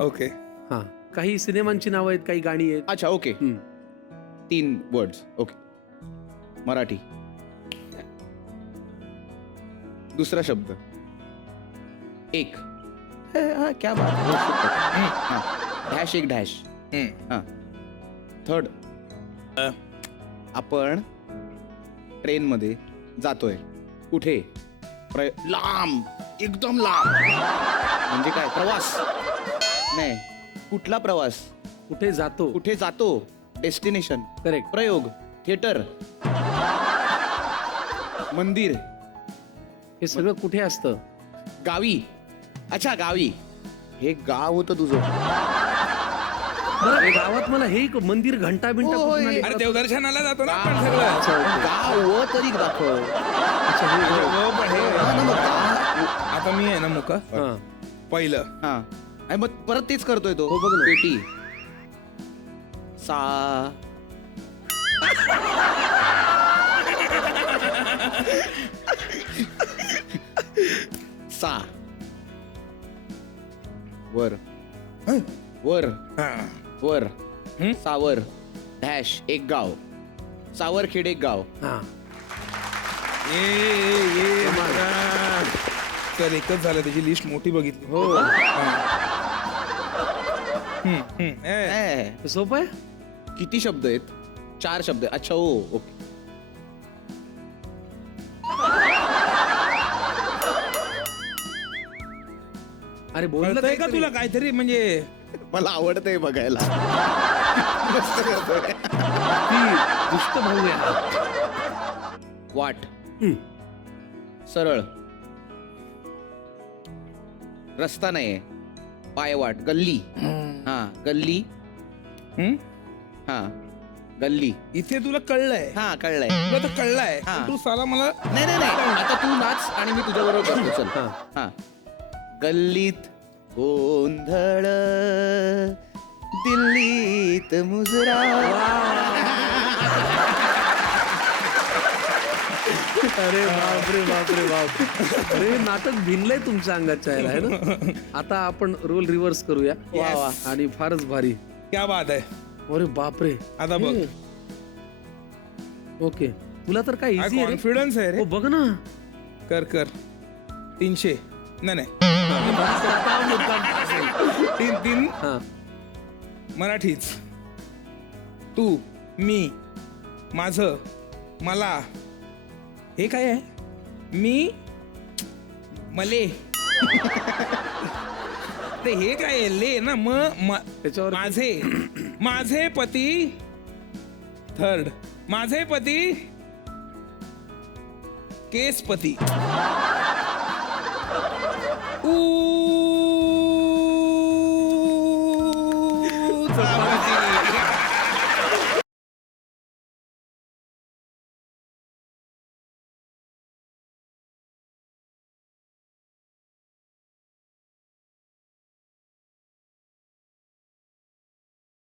Okay. हा, काही सिनेमांची नावं आहेत, काही गाणी आहेत. अच्छा ओके. हम्म. 3 वर्ड्स. ओके. मराठी. दुसरा शब्द. एक. क्या बात है. डॅश एक डॅश. हा. थर्ड. आपण ट्रेन मध्ये जातोय. कुठे? लांब. एकदम लांब. म्हणजे काय? प्रवास नाही. कुठला प्रवास? कुठे जातो? कुठे जातो? डेस्टिनेशन. करेक्ट. प्रयोग. थिएटर. मंदिर. हे सगळं कुठे असतं? गावी. अच्छा गावी. हे गाव होतं तुझं. बरं, गावात मला हे मंदिर घंटा बिंटा होय. कुठून आले? अरे देवदर्शनाला जातो ना आपण सगळं. गाव तरी दाखव. अच्छा, हे. हो, पण हे हा ना, मग गाव. आता मी आहे ना मुका हा. पहिलं हा. आणि मग परत तेच करतोय तो. हो, बघ ना. पेटी. सा. सा. वर. वर. हा. वर. हं? सावर. डॅश एक गाव. सावरखेड एक गाव. हा. ये मुका. चल एकच झालं, त्याची लिस्ट मोठी बघितली. हो. ए, सोपं आहे. किती शब्द आहेत? 4 शब्द. अच्छा हो ओके. अरे बोललं कळतंय का काहीतरी. तुला काहीतरी म्हणजे मला आवडतंय बघायला. मस्त करतोय. ती दुष्ट भाऊ आहे हा. वाट. हम्म. सरळ. रस्ता नाहीये. पायवाट. गल्ली. हा गल्ली. हं? हा गल्ली. इथे तुला कळलंय. हा कळलंय. तुला तर कळलंय. हा. तू साला मला नाही नाही नाही. आता तू नाच आणि मी तुझ्या बरोबर करतो. चल. हा. हा. गल्लीत गोंधळ. दिल्लीत मुजरा. अरे बापरे बापरे बाप. अरे नाटक भिनलंय तुमच्या अंगाच्या याला आहे ना. आता आपण रोल रिव्हर्स करूया. वा, वा. आणि फारच भारी. क्या बात आहे. अरे बापरे. आता बघ. ओके, तुला तर काय काय इझी आहे रे. कॉन्फिडन्स आहे रे. हो बघ ना. कर कर 300. नाही आता हा मुद्दाम असेल. 3 हा. मराठीच. तू मी माझं मला. हे काय आहे? मी मले. ते हे काय आहे? ले ना त्याच्यावर माझे पती. थर्ड माझे पती केसपती. ऊ